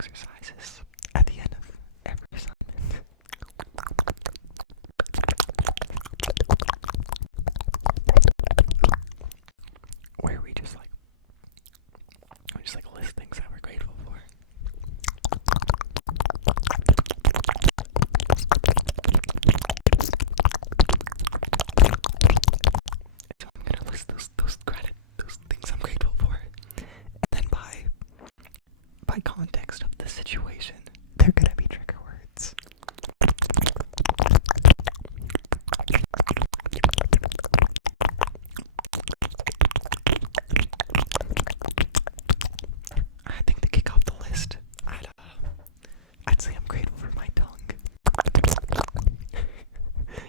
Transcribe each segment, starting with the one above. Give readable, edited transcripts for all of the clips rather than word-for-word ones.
exercises at the end of every assignment. Where we just list things that we're grateful for. So I'm gonna list those things I'm grateful for, and then by context of the situation, they're gonna be trigger words. I think to kick off the list, I'd say I'm grateful for my tongue.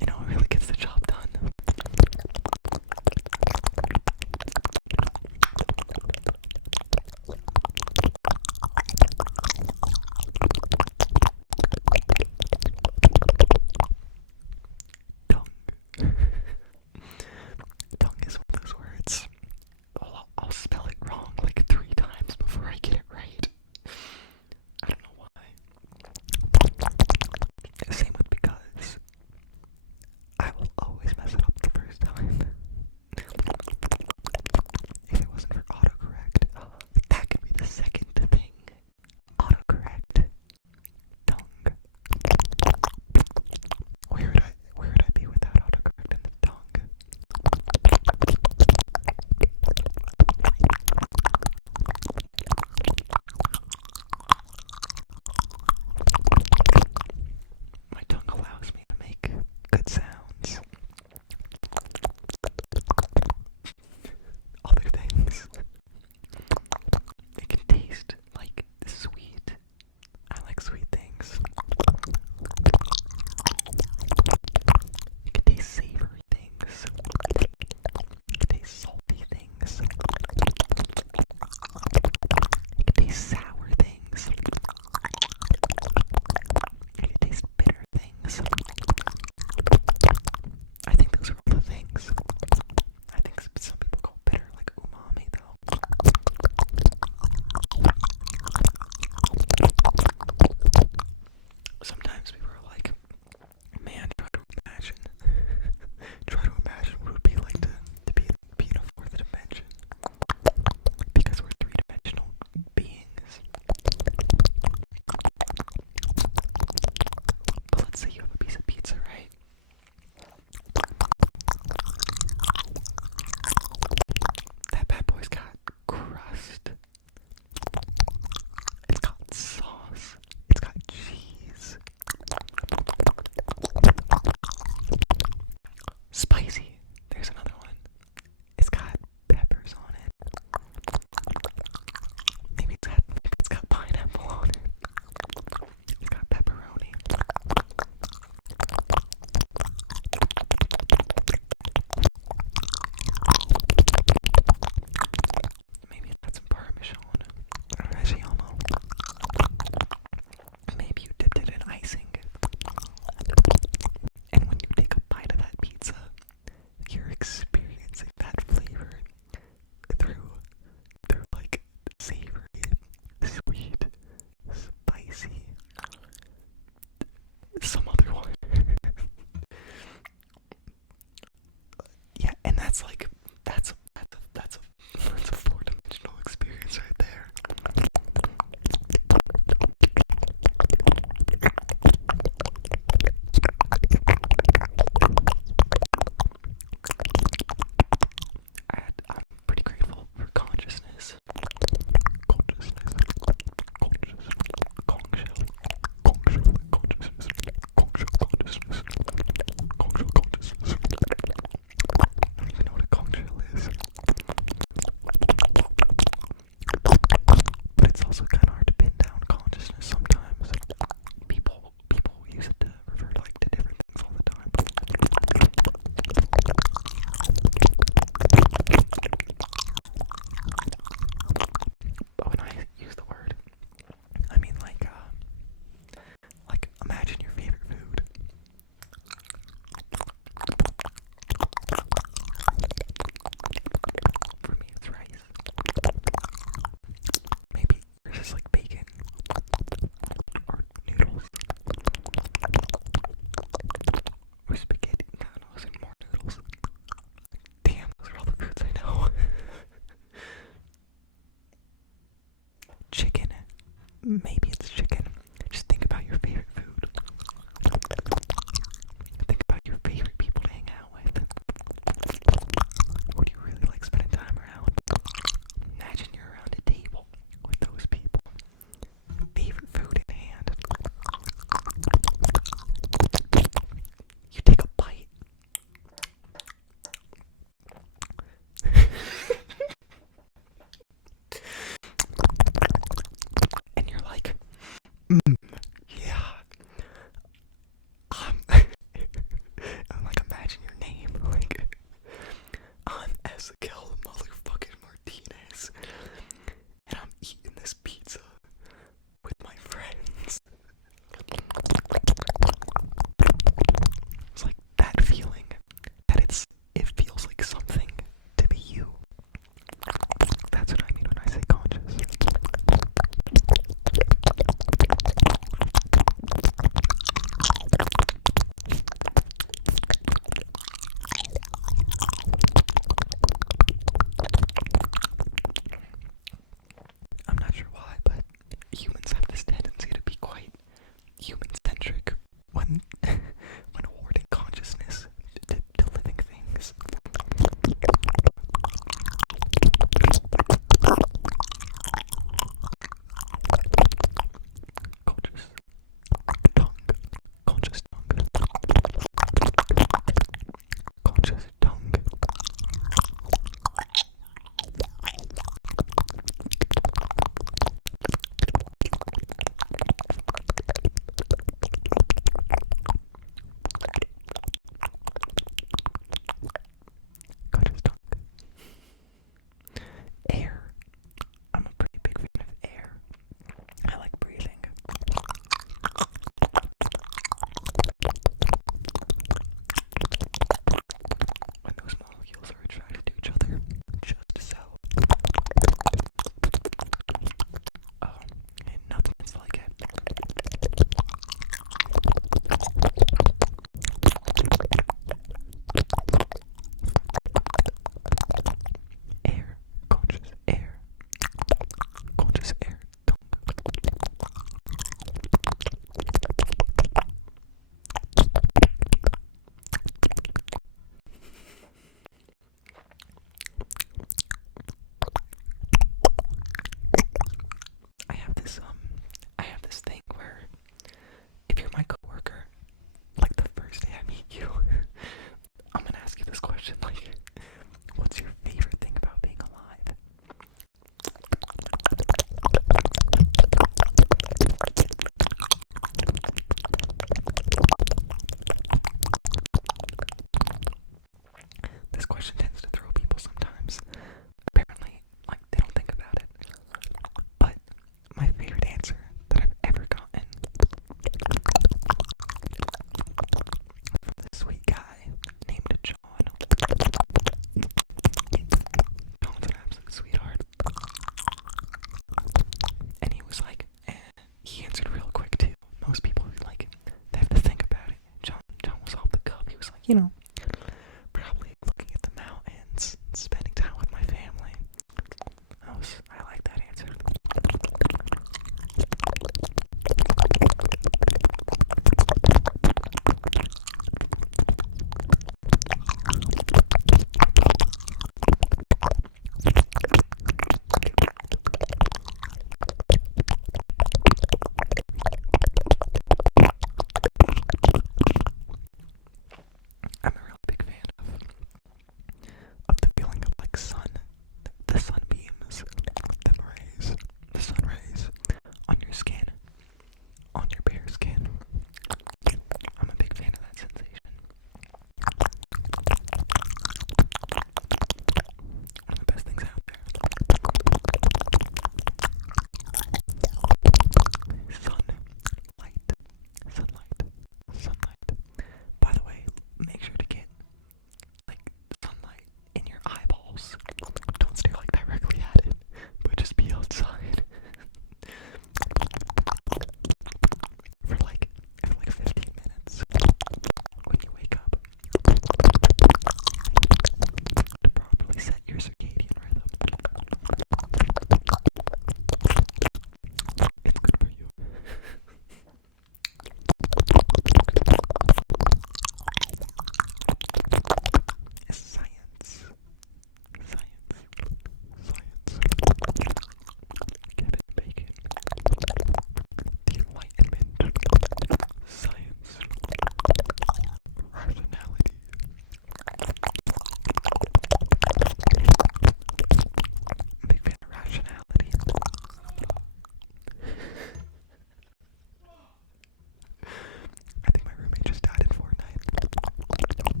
You know, it really gets the job done. maybe it's chicken. Just think about your favorite food. Think about your favorite people to hang out with. Who do you really like spending time around? Imagine you're around a table with those people. Favorite food in hand. You take a bite. And you're like, yeah. I'm like, imagine your name. Like, I'm Ezekiel motherfucking Martinez. And I'm eating this pizza with my friends. It's like that feeling that it feels like something to be you. That's what I mean when I say conscious. I'm not sure why, but humans have this tendency to be quite human-centric when awarding consciousness to living things. Conscious tongue. Conscious tongue. Conscious tongue. Conscious tongue. Air. I'm a pretty big fan of air. I like breathing. When those molecules are attracted to each other, just so. Oh, and nothing is like it. Air, conscious air, conscious air, tongue. I have this thing where if you're my coworker, like the first day I meet you, I'm gonna ask you this question, like, what's your favorite thing about being alive? This question tends to throw people sometimes. Apparently, like, they don't think about it. But my favorite answer that I've ever gotten from this sweet guy named John. John's an absolute sweetheart. And he was like, he answered real quick too. Most people, like, they have to think about it. John was off the cuff. He was like, probably looking at the mountains, spending time with my family. I like that answer. I'm a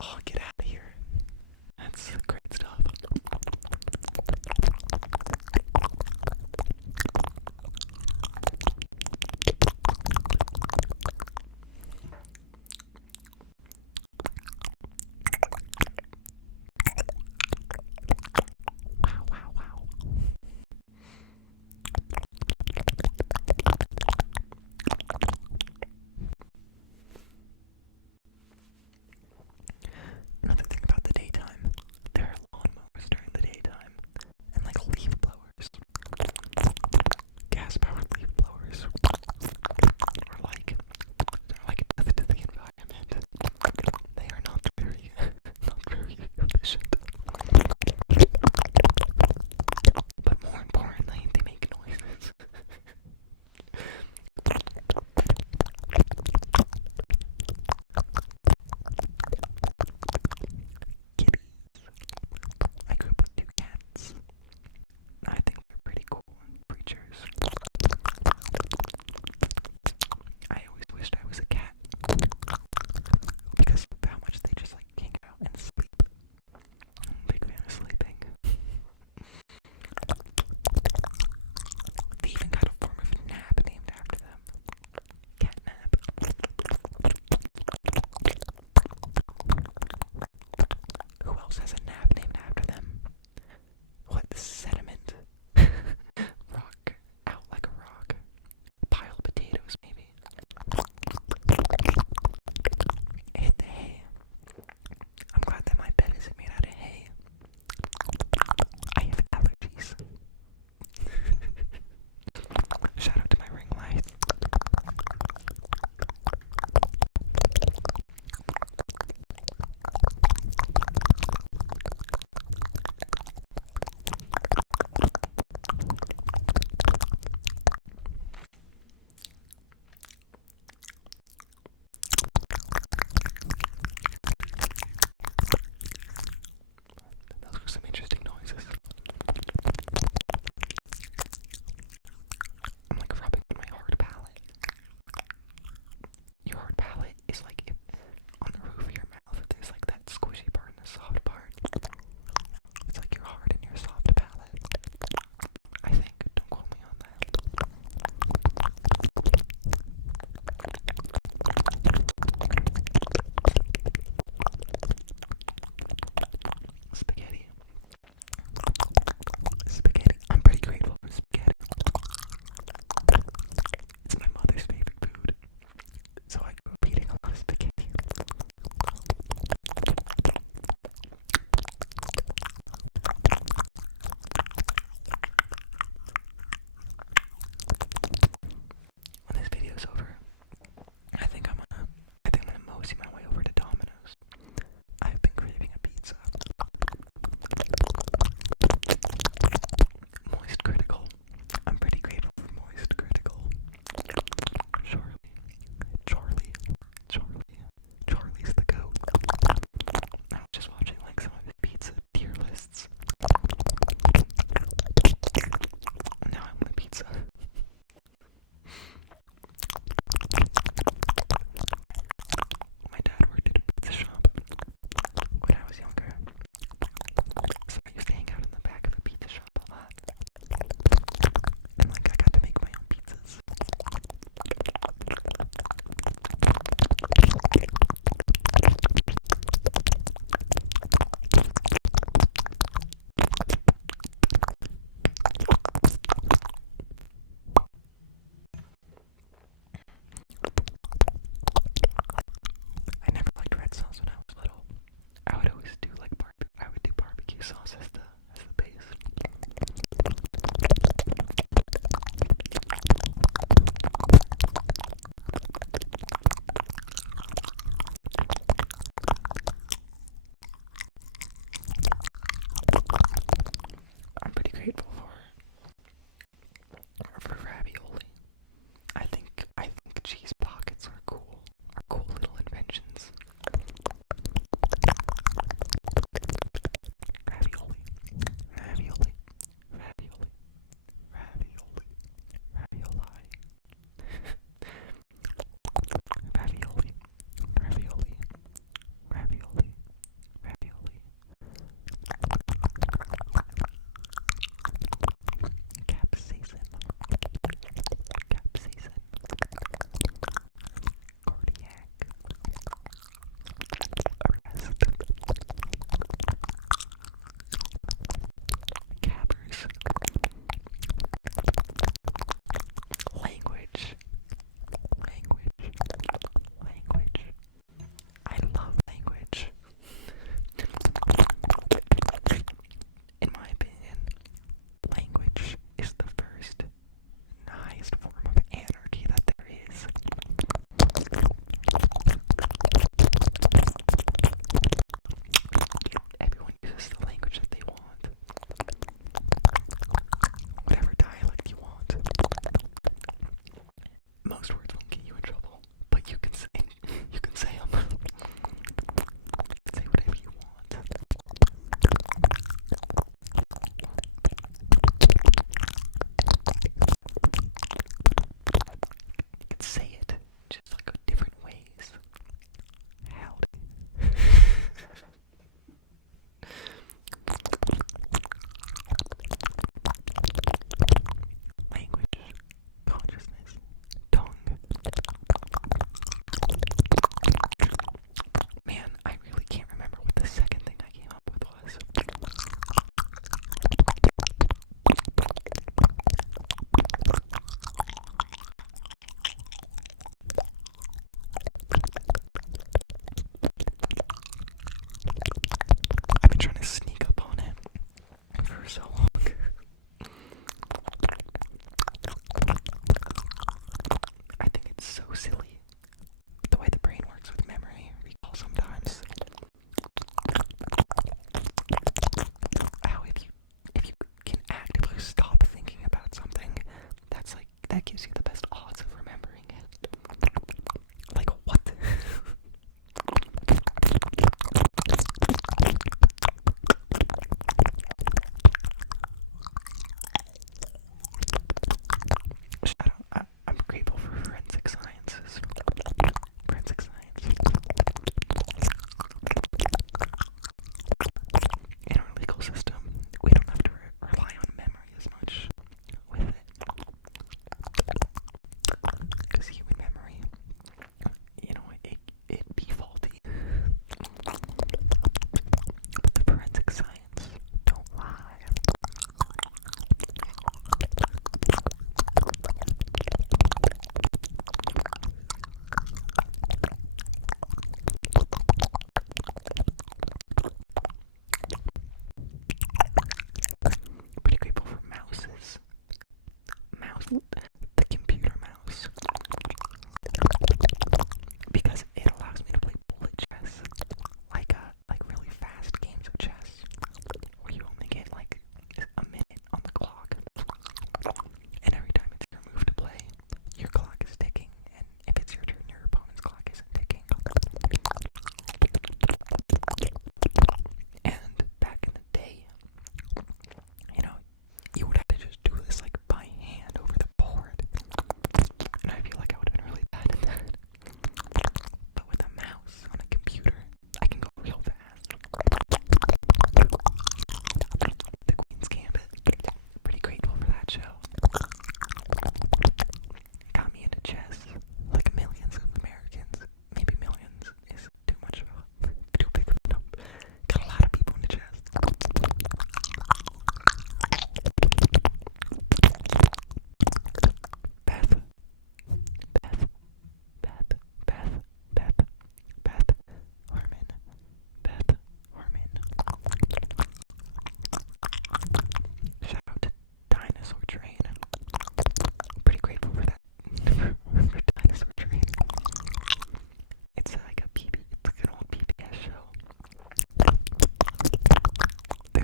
Oh, get out of here. That's great stuff. Wow, wow, wow.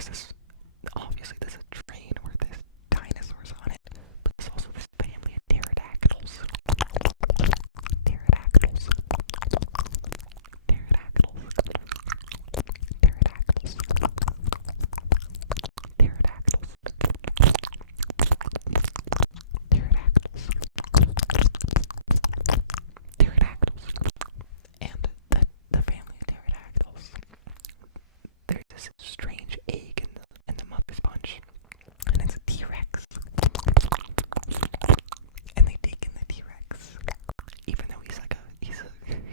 there's this, obviously there's a train where there's dinosaurs on it, but there's also this family of pterodactyls. Pterodactyls. Pterodactyls. Pterodactyls. Pterodactyls. Pterodactyls. Pterodactyls. And the family of pterodactyls, there's this strange egg in the mother's bunch, and it's a T-Rex. And they take in the T-Rex, even though he's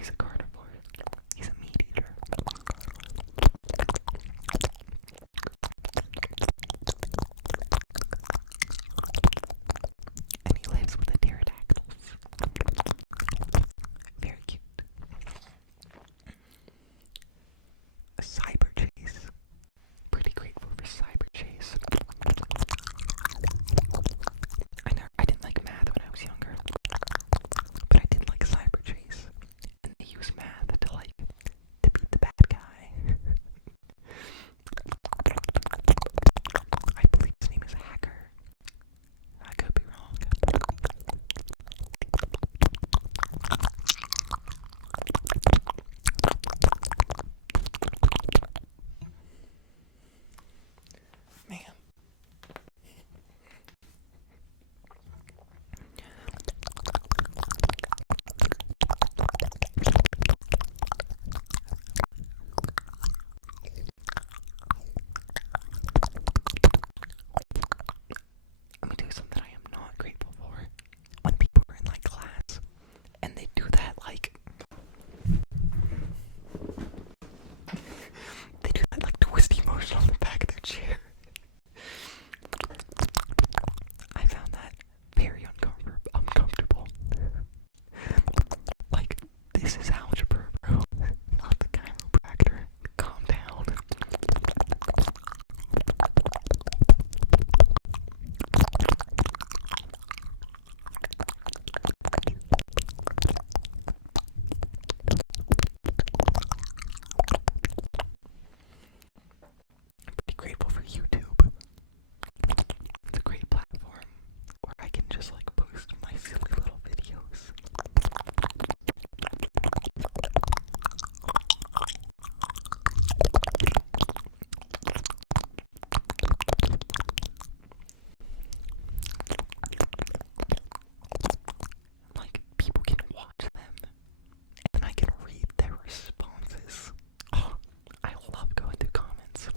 a carnivore. He's a meat eater. And he lives with the pterodactyls. Very cute. A cyber chase. Pretty grateful for cyber chase. I didn't like math when I was younger, but I did like cyber chase. And they use math to beat the bad guy. I believe his name is Hacker. I could be wrong. Man. Let me do something I am not grateful for. When people are in like class and they do that twisty motion on the back of their chair. I found that very uncomfortable. Like, this is algebra, bro, not the chiropractor. Calm down. I'm pretty grateful for YouTube. It's a great platform where I can just post my silly little videos. People can watch them, and I can read their responses. Oh, I love going through comments.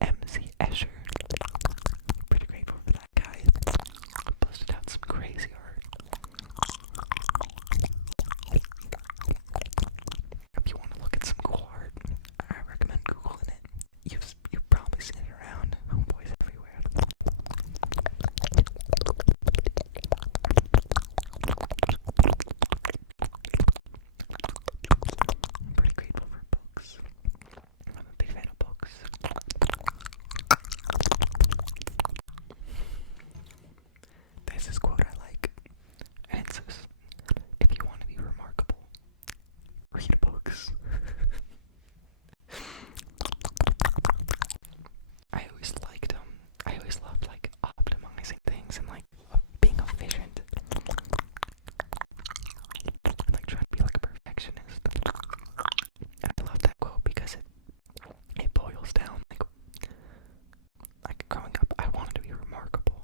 MC Escher. Pretty grateful for that guy. Posted out some crazy art. If you want to look at some cool art, I recommend Googling it. You've probably seen it around. Homeboys everywhere. I'm pretty grateful for books. I'm a big fan of books. There's this quote I like, and it says, if you want to be remarkable, read books. I always loved optimizing things and being efficient. And trying to be a perfectionist. And I love that quote because it boils down growing up I wanted to be remarkable.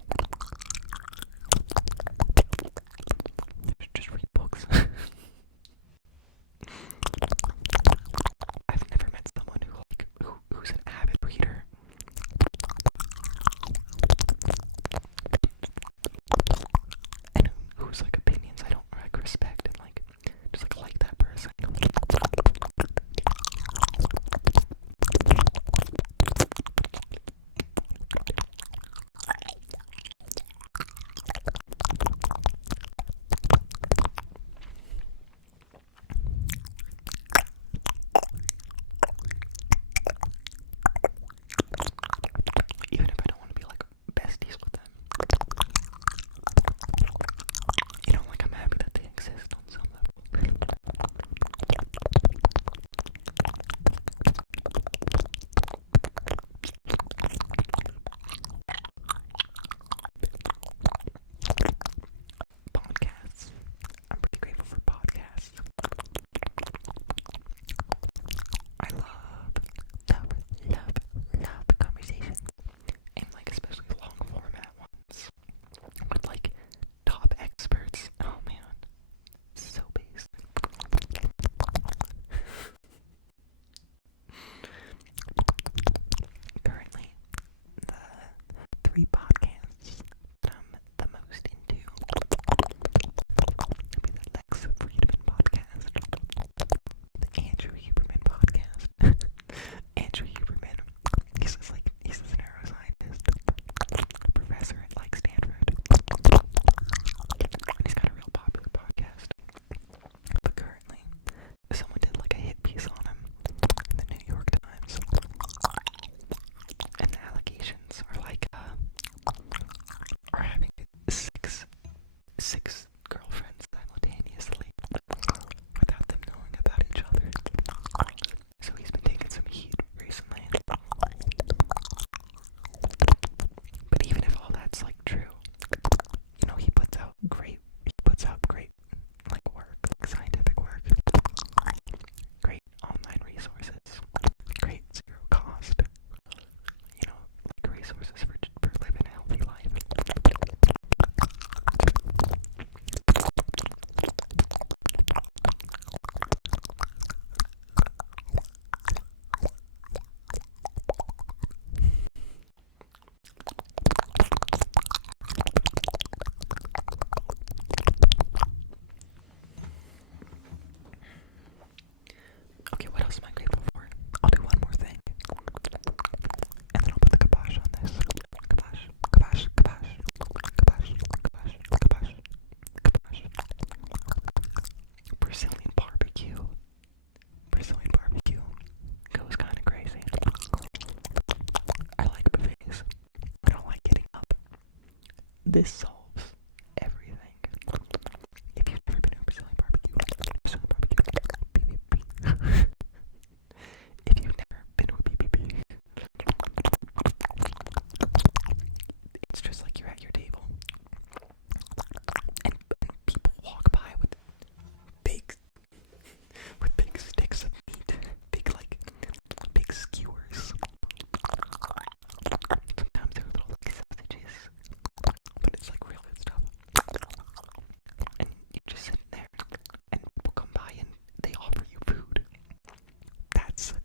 6 girlfriends simultaneously without them knowing about each other. So he's been taking some heat recently. But even if all that's like true, you know, he puts out great like work, like scientific work, great online resources, great zero cost, you know, like resources for living a healthy life. Okay, what else am I grateful for? I'll do one more thing, and then I'll put the kibosh on this. Kibosh, kibosh, kibosh, kibosh, kibosh, kibosh, kibosh. Brazilian barbecue. Brazilian barbecue goes kind of crazy. I like buffets. I don't like getting up. This solves everything. If you've never been to a Brazilian barbecue, BBB. If you've never been to a BBB, it's just like you're at your table, and people walk by with big, big sticks of meat, big skewers. Sometimes they're little like sausages, but it's like real good stuff. And you're just sitting there, and people come by and they offer you food. That's a